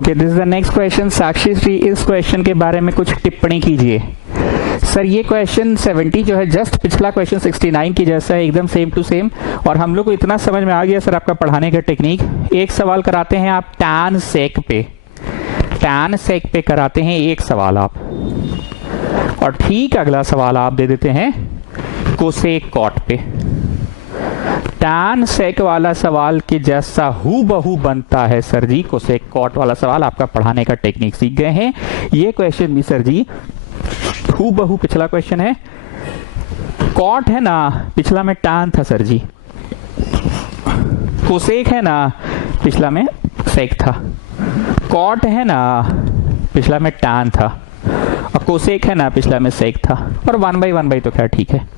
Okay, this is the next question. Sakshi Shri, इस question के बारे में कुछ टिप्पणी कीजिए। सर ये क्वेश्चन 70 जो है जस्ट पिछला क्वेश्चन 69 की जैसा है, एकदम सेम टू सेम। और हम लोग को इतना समझ में आ गया सर आपका पढ़ाने का टेक्निक। एक सवाल कराते हैं आप टैन सेक पे, टैन सेक पे कराते हैं एक सवाल आप, और ठीक अगला सवाल आप दे देते हैं कोसेक कॉट पे। टैन सेक वाला सवाल के जैसा हूबहू बनता है सर जी कोसेक कॉट वाला सवाल। आपका पढ़ाने का टेक्निक सीख गए हैं। ये क्वेश्चन भी सर जी हूबहू पिछला क्वेश्चन है। कॉट है ना, पिछला में टैन था सर जी। कोसेक है ना, पिछला में सेक था। कॉट है ना, पिछला में टैन था। और कोसेक है ना, पिछला में सेक था। और 1/1 तो खैर ठीक है।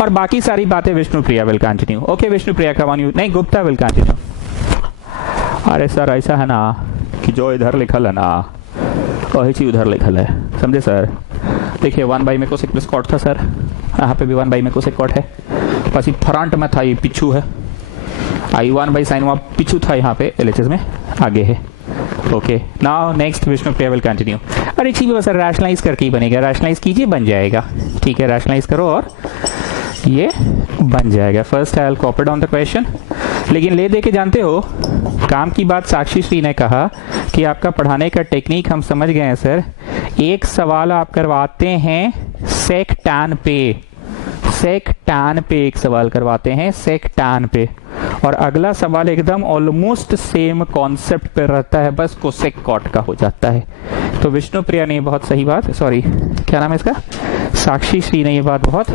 और बाकी सारी बातें Vishnupriya will continue. Okay Vishnupriya का यू, नहीं गुप्ता विल कंटिन्यू। अरे सर ऐसा है ना कि जो इधर लिखल है ना वही चीज उधर लिखल है, समझे सर। देखिए 1 में कोसेक प्लस कॉट था सर, यहाँ पे भी 1 में कोसेक कॉट है। बस ये फ्रंट में था, ये पीछू है। आई 1/sin वहाँ पीछू था, यहाँ पे LHS में आगे है। Okay now next Vishnupriya will continue. अरे ठीक है बस रैशनलाइज करके ही बनेगा, रैशनलाइज कीजिए बन जाएगा। ठीक है रैशनलाइज करो और ये बन जाएगा। First I will copy down the question. लेकिन ले दे के जानते हो काम की बात साक्षी श्री ने कहा कि आपका पढ़ाने का टेक्निक हम समझ गए हैं सर। एक सवाल आप करवाते हैं सेक टैन पे, सेक टैन पे एक सवाल करवाते हैं सेक टैन पे, और अगला सवाल एकदम ऑलमोस्ट सेम कॉन्सेप्ट पे रहता है, बस कोसेक कॉट का हो जाता है। तो विष्णुप्रिया ने बहुत सही बात, सॉरी क्या नाम है इसका, साक्षी श्री ने ये बात बहुत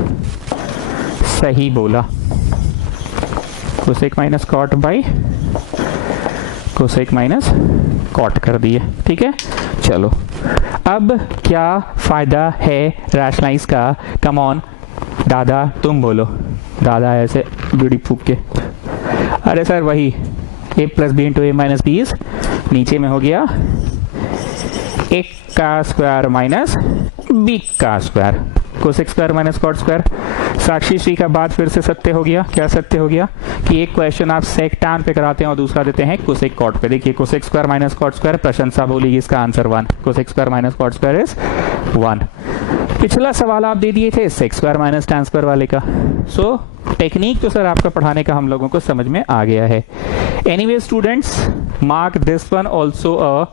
सही बोला। Cosec minus cot by cosec minus cot कर दिए। ठीक है चलो, अब क्या फायदा है रैशनलाइज का? कम ऑन दादा तुम बोलो। दादा ऐसे बीड़ी फूक के, अरे सर वही a plus B into A minus B, नीचे में हो गया a का स्क्वायर माइनस b का square, cosec square minus cot square. Sakshi Shri का बात फिर से सत्य हो गया। क्या सत्य हो गया कि एक क्वेश्चन आप सेक टैन पे कराते हैं और दूसरा देते हैं कोसेक कॉट पे। देखिए cosec square minus cot square, Prashansa बोलेगी इसका answer 1। Cosec square minus cot square is 1। पिछला सवाल आप दे दिए थे sec square minus tan square वाले का। सो टेक्निक तो सर आपका पढ़ाने का हम लोगों को समझ में आ गया है। Anyway students, mark this one also a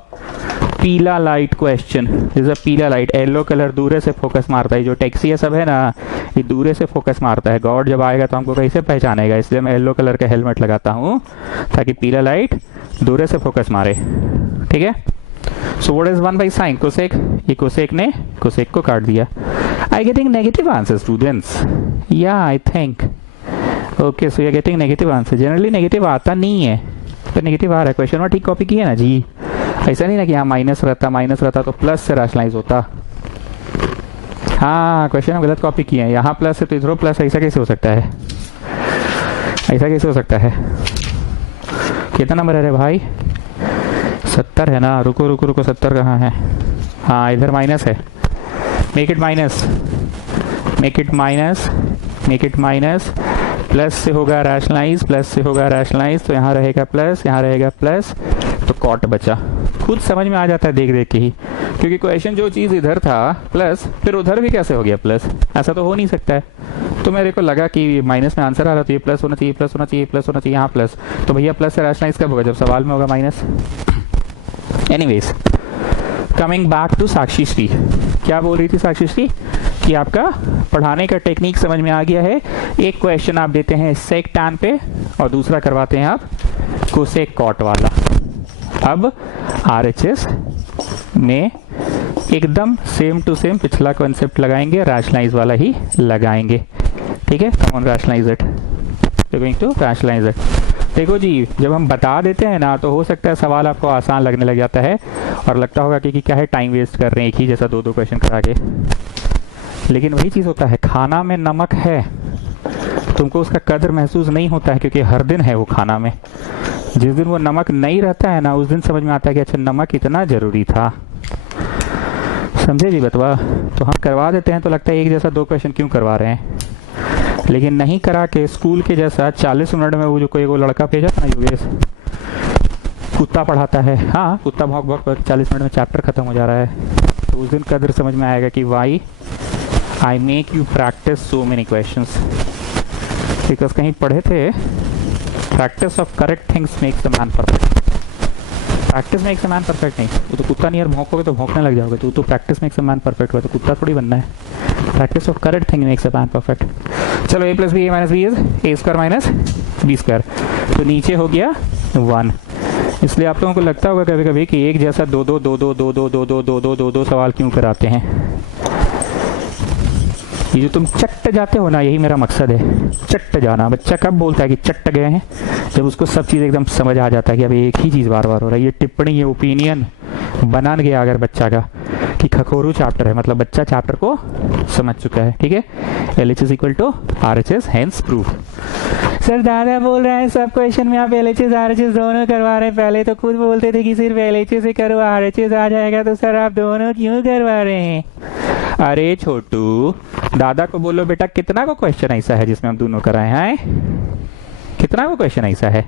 पीला लाइट क्वेश्चन। दिस अ पीला लाइट, येलो कलर दूर से फोकस मारता है। जो टैक्सी है सब है ना, ये दूर से फोकस मारता है। गॉड जब आएगा तो हमको कैसे पहचानेगा, इसलिए मैं येलो कलर का हेलमेट लगाता हूँ ताकि पीला लाइट दूर से फोकस मारे। ठीक है, so what is 1/sin cosec? ये कोसेक ने कोसेक को काट दिया। I getting negative answer students? या I think okay, so you are getting negative answer. Generally negative आता नहीं है, तो नेगेटिव आ रहा है। क्वेश्चन में ठीक कॉपी किया ना जी, ऐसा नहीं ना कि यहाँ माइनस रहता तो प्लस से रैशनलाइज होता। हाँ क्वेश्चन में गलत कॉपी किए हैं, यहाँ प्लस है तो इधर प्लस, ऐसा कैसे हो सकता है? ऐसा कैसे हो सकता है? कितना नंबर है रे भाई? 70 है ना। रुको रुको रुको, 70 कहाँ है? हाँ इधर माइनस है। Make it minus, make it minus, make it minus. Plus से होगा रैशनलाइज, प्लस से होगा रैशनलाइज, तो यहाँ रहेगा प्लस, यहाँ रहेगा प्लस, तो कॉट बचा। खुद समझ में आ जाता है देख देख के ही, क्योंकि क्वेश्चन जो चीज़ इधर था प्लस, फिर उधर भी कैसे हो गया प्लस? ऐसा तो हो नहीं सकता है। तो मेरे को लगा कि माइनस में आंसर आ रहा तो ये प्लस होना चाहिए, प्लस होना चाहिए, प्लस होना चाहिए, यहाँ प्लस। तो भैया प्लस से रैशनलाइज कब होगा? जब सवाल में होगा minus. Anyways coming back to Sakshi Shri, क्या बोल रही थी साक्षी श्री कि आपका पढ़ाने का टेक्निक समझ में आ गया है। एक क्वेश्चन आप देते हैं सेक टैन पे और दूसरा करवाते हैं आप कोसेक कॉट वाला। अब RHS में एकदम सेम टू सेम पिछला कॉन्सेप्ट लगाएंगे, रैशनलाइज वाला ही लगाएंगे। ठीक है, come on rationalize it, going to rationalize it. देखो जी, जब हम बता देते हैं ना तो हो सकता है सवाल आपको आसान लगने लग जाता है और लगता होगा कि क्या है टाइम वेस्ट कर रहे हैं एक ही जैसा 2-2 क्वेश्चन करा के। लेकिन वही चीज़ होता है, खाना में नमक है, तुमको उसका कदर महसूस नहीं होता है क्योंकि हर दिन है वो खाना में। जिस दिन वो नमक नहीं रहता है ना, उस दिन समझ में आता है कि अच्छा नमक इतना जरूरी था। समझे जी बतवा? तो हम करवा देते हैं तो लगता है एक जैसा 2 क्वेश्चन क्यों करवा रहे हैं, लेकिन नहीं करा के स्कूल के जैसा 40 मिनट में वो जो कोई वो लड़का भेजा था ना योगेश, कुत्ता पढ़ाता है, हाँ कुत्ता भौंक भौंक 40 मिनट में चैप्टर खत्म हो जा रहा है, तो उस दिन कदर समझ में आएगा कि why I make you practice so many questions. Because कहीं पढ़े थे practice of correct things makes a man perfect. Practice makes a man perfect नहीं, वो तो कुत्ता नहीं यार, भौंकोगे तो भौंकने लग जाओगे, तो practice makes a man perfect हुआ, तो कुत्ता थोड़ी बनना है। Practice of correct thing makes a man perfect. चलो a plus B A minus B is A square minus B square, तो नीचे हो गया 1। इसलिए आप लोगों को लगता होगा कभी कभी कि एक जैसा दो दो दो दो दो दो दो दो दो दो दो दो सवाल क्यों कराते हैं। ये जो तुम चट्ट जाते हो ना, यही मेरा मकसद है, चट्ट जाना। बच्चा कब बोलता है कि चट्ट गए हैं? जब उसको सब चीज़ एकदम समझ आ जाता है कि अभी एक ही चीज़ बार बार हो रहा है। ये टिप्पणी, ये ओपिनियन बना गया अगर बच्चा का कि खखोरू चैप्टर है, मतलब बच्चा चैप्टर को समझ चुका है। ठीक है, LHS is equal to RHS, hence proof. Sir दादा बोल रहे हैं सब क्वेश्चन में आप LHS RHS दोनों करवा रहे हैं, पहले तो खुद बोलते थे कि सिर्फ LHS से करो RHS आ जाएगा, तो सर आप दोनों क्यों करवा रहे हैं? अरे छोटू, दादा को बोलो बेटा कितना को क्वेश्चन ऐसा है जिसमें हम दोनों कराए हैं? कितना को क्वेश्चन ऐसा है?